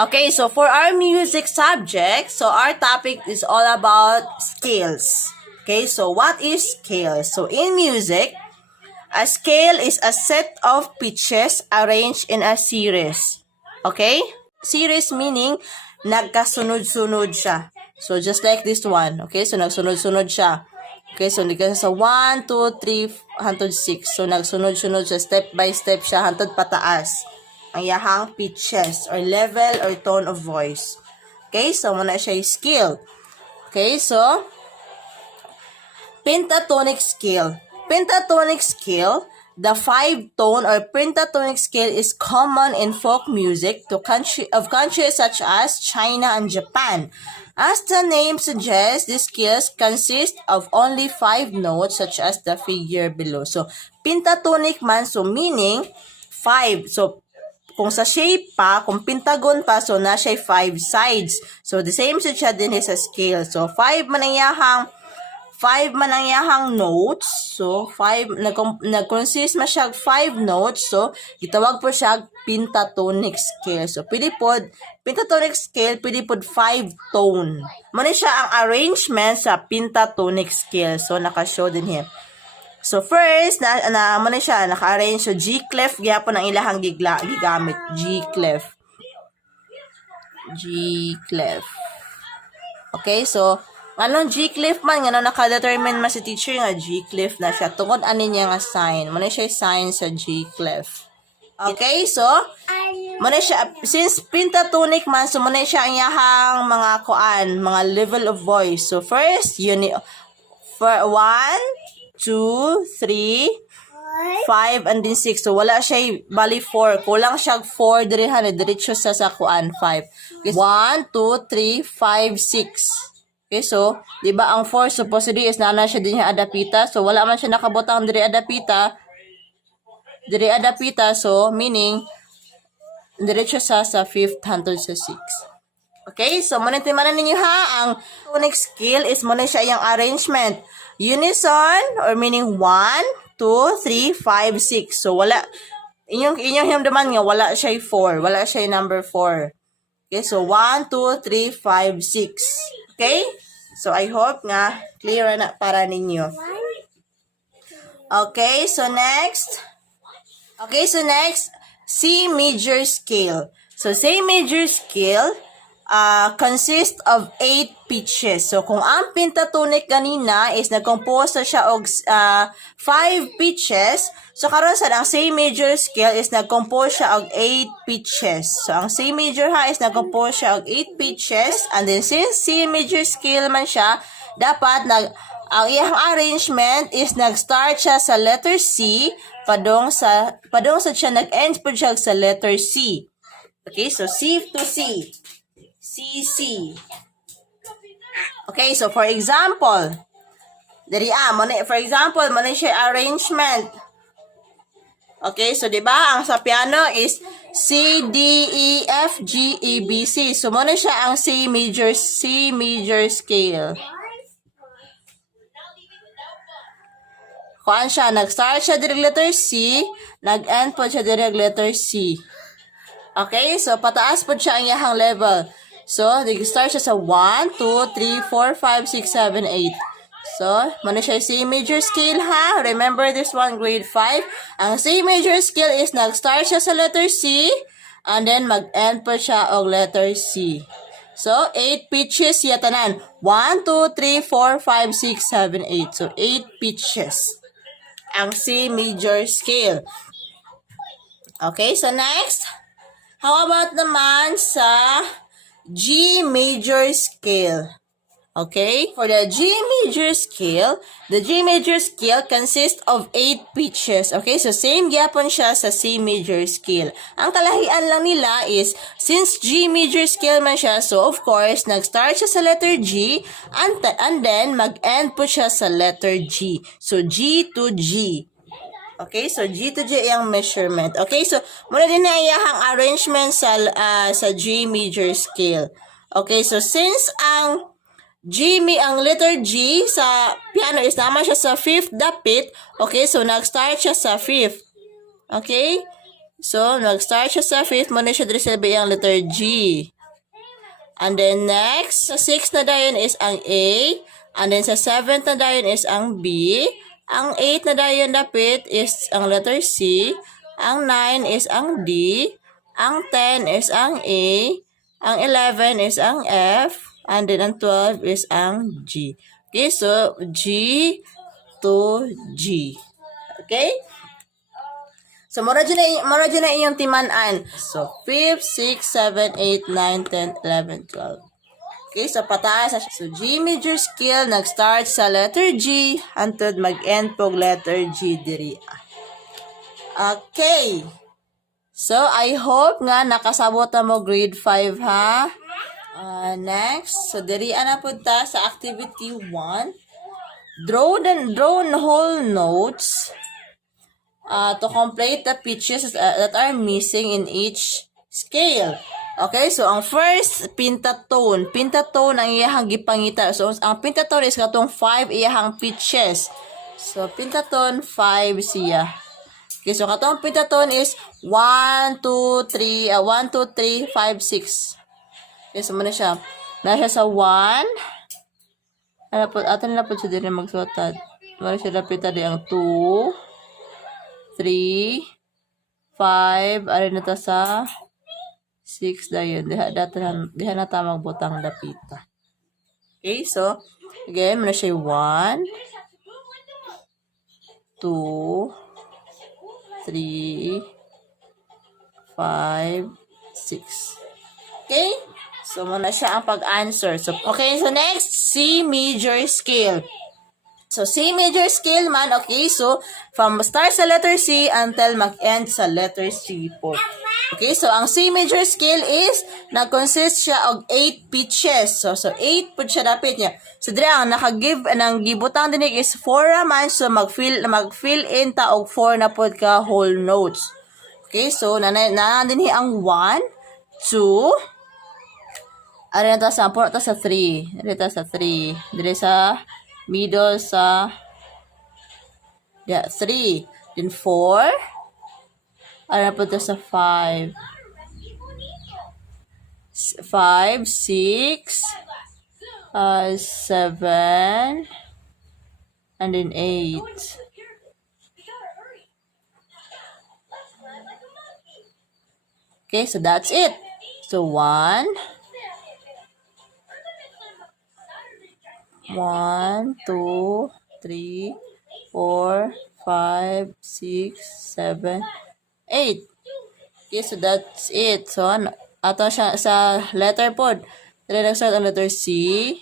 Okay, so for our music subject, so our topic is all about scales. Okay, so what is scale? So in music, a scale is a set of pitches arranged in a series. Okay? Series meaning nagkasunod-sunod siya. So just like this one. Okay, so nagsunod-sunod siya. Okay, so nagkasa sa 1, 2, 3, hantod 6. So nagsunod-sunod siya, step by step siya, hantod pataas. Ang yahang pitches or level or tone of voice. Okay, so muna siya yung scale. Okay, so pentatonic scale. Pentatonic scale, the 5-tone or pentatonic scale is common in folk music of countries such as China and Japan. As the name suggests, these scales consist of only 5 notes such as the figure below. So, pentatonic man, so meaning 5. So, kung sa shape pa, kung pentagon pa, so na siya 5 sides. So, the same siya din sa scale. So, 5 man ang yahang notes. So, 5, nag-consist ma siya 5 notes. So, gitawag po siya pentatonic scale. So, pwede po, pentatonic scale, pwede po 5 tone. Muna siya ang arrangement sa pentatonic scale. So, naka-show din here. So, first, muna siya, naka-arrange. So, G clef, gyapon ang ilahang gigamit. G clef. G clef. Okay, so, anong G clef man, nga naka-determine man si teacher nga G clef na siya. Tungkol anin niya nga sign. Muna siya sign sa G clef. Okay, so, muna siya, since pentatonic man, so muna siya ang yahang mga level of voice. So, first, for 1, 2, 3, 5, and then 6. So, wala siya, bali 4. Kulang siya 4, diretso sa kuan, 5. Okay, 1, 2, 3, 5, 6. Okay, so, di ba ang 4 supposedly is nana siya din yung adapita. So, wala man siya nakabutang diri adapita. So, meaning, diretso sa 5th hantod sa 6. Okay, so manitimanan ninyo ha, ang tonic scale is muna siya yung arrangement. Unison, or meaning 1, 2, 3, 5, 6. So, wala, inyong himdaman nga, wala siya 4. Wala siya number 4. Okay, so 1, 2, 3, 5, 6. Okay? So, I hope nga, clear na para ninyo. Okay, so next. C major scale. So, C major scale, consists of 8 pitches. So, kung ang pentatonic kanina is nag-compose siya og 5 pitches, so karon sa ang C major scale is nag-compose siya og 8 pitches. So, ang C major ha is nag-compose siya og 8 pitches, and then since C major scale man siya, dapat ang iyang arrangement is nag-start siya sa letter C, padong sa siya nag-end po siya sa letter C. Okay, so C to C. CC. Okay, so for example, muna siya arrangement. Okay, so diba, ang sa piano is C, D, E, F, G, E, B, C. So muna siya ang C major scale. Kuan siya, nag-start siya direct letter C, nag-end po siya direct letter C. Okay, so pataas po siya ang yahang level. So, nag-start siya sa 1, 2, 3, 4, 5, 6, 7, 8. So, muna siya C major scale ha. Remember this one, grade 5. Ang C major scale is nag-start siya sa letter C, and then mag-end po siya og letter C. So, 8 pitches yatanan. 1, 2, 3, 4, 5, 6, 7, 8. So, 8 pitches. Ang C major scale. Okay, so next. How about naman sa G major scale? Okay, for the G major scale consists of 8 pitches. Okay, so same gyapon siya sa C major scale. Ang kalahian lang nila is, since G major scale man siya, so of course, nag-start siya sa letter G, and then mag-end po siya sa letter G. So, G to G. Okay, so G to G yung measurement. Okay, so muna din na iyahang arrangement sa G major scale. Okay, so since ang letter G sa piano is naman siya sa 5th dapit, okay, so nag-start siya sa 5th. Okay? So, nag-start siya sa 5th, muna siya diri sa ang letter G. And then next, sa 6 na dayon is ang A. And then sa 7th na dayon is ang B. Ang 8 na dayon dapit is ang letter C. Ang 9 is ang D. Ang 10 is ang A. Ang 11 is ang F. And then ang 12 is ang G. Okay, so G to G. Okay? So, mura dyan na inyong timanan. So, 5, 6, 7, 8, 9, 10, 11, 12. Okay, so pataas. So, G major scale, nag-start sa letter G, hantod mag-end pog letter G diri. Okay. So, I hope nga nakasabot na mo grade 5, ha? Next. So, diri na po ta sa activity 1. Draw whole notes to complete the pitches that are missing in each scale. Okay, so ang first, pentatone. Pentatone ang iyahang gipangita. So, ang pentatone is katong 5 iyahang pitches. So, pentatone, 5 siya. Okay, so katong pentatone is 1, 2, 3, 5, 6. Okay, so muna siya. Nasa sa 1. Ato nila po siya din magsuotad. Muna siya dapita di ang 2, 3, 5, arin na ta sa 6 dayon. Diha na ta magbutang dapita. Okay, so, again, muna siya 1, 2, 3, 5, 6. Okay? So, muna siya ang pag-answer. So, okay, so next, C major scale. So, C major scale man, okay, so, from start sa letter C until mag-end sa letter C po. Okay, so, ang C major scale is, nag-consist siya of 8 pitches. So 8 po siya dapit niya. So, dire ang nakagive, ang gibutang dinig is 4 naman, so, mag-fill in ta og 4 na po ka whole notes. Okay, so, din ang 1, 2, ari na ta sa 4, ta sa 3. Ari ta sa 3. Dire sa middle sa 3. Then 4. Ari na po ta sa 5. 5, 6, 7, and then 8. Okay, so that's it. So 1, 2, 3, 4, 5, 6, 7, 8. Okay, so that's it. So, ato siya sa letter pod. Try nag-start ang letter C.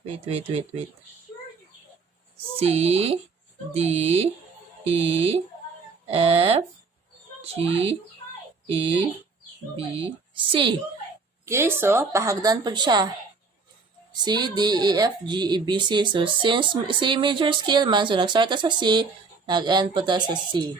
Wait. C, D, E, F, G, E, B, C. Okay, so, pahagdan po siya. C, D, E, F, G, E, B, C. So, since C major scale man, so nag-start ta sa C, nag-end po ta sa C.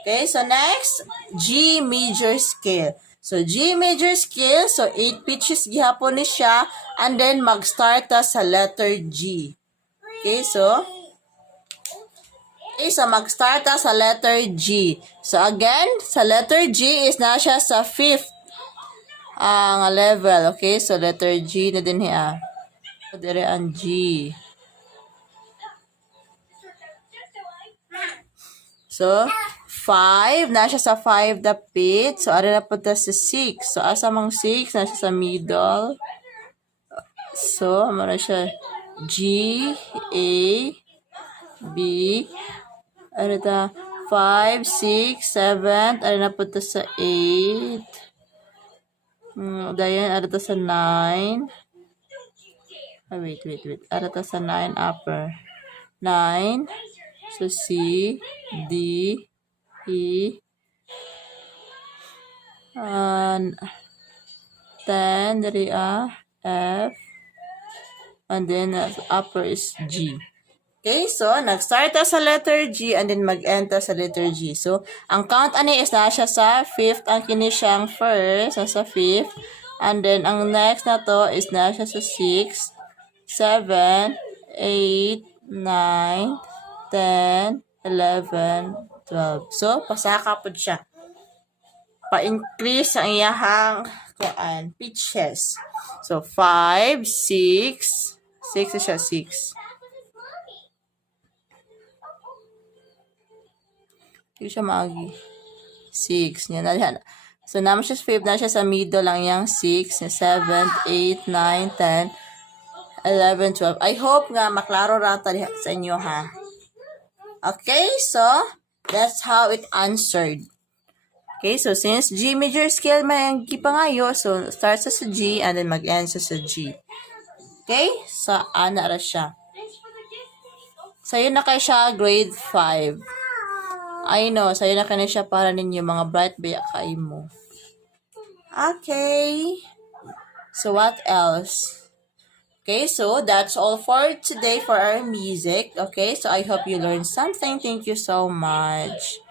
Okay, so next, G major scale. So, G major scale, so 8 pitches gihapon ni siya, and then mag-start ta sa letter G. Okay, so mag-start ta sa letter G. So, again, sa letter G is na siya sa 5th ang level. Okay, so letter G na din niya. So, dire ang G. So, 5, na siya sa 5 dapit. So, ari na po ta sa 6. So, asa mang 6, na siya sa middle. So, mara siya G, A, B, ari ta 5, 6, 7, ari na po ta sa 8. Dayan, ari ta sa 9. Wait. Ari ta sa 9 upper. 9. So, C, D, E, 10, dari F, and then upper is G. Okay, so, nag-start ta sa letter G and then mag-end ta sa letter G. So, ang count ani is na siya sa 5th, ang kini siyang first, sa 5th, and then ang next na to is na siya sa 6, 7, 8, 9, 10, 11, 12. So, pasaka po siya. Pa-increase ang iyahang pitches. So, 5, 6. 6 na siya, 6. Hindi siya maagi. 6. Yan na. So, naman siya 5 na siya sa middle lang yung 6, 7, 8, 9, 10, 11, 12. I hope nga maklaro rata sa inyo, ha? Okay, so, that's how it answered. Okay, so since G major scale may gipangayo, so start sa G and then mag-end sa G. Okay, so ana ra siya. So yun na kay siya grade 5. I know, so yun na kay siya para ninyo mga bright baya kay mo. Okay. So what else? Okay, so that's all for today for our music. Okay, so I hope you learned something. Thank you so much.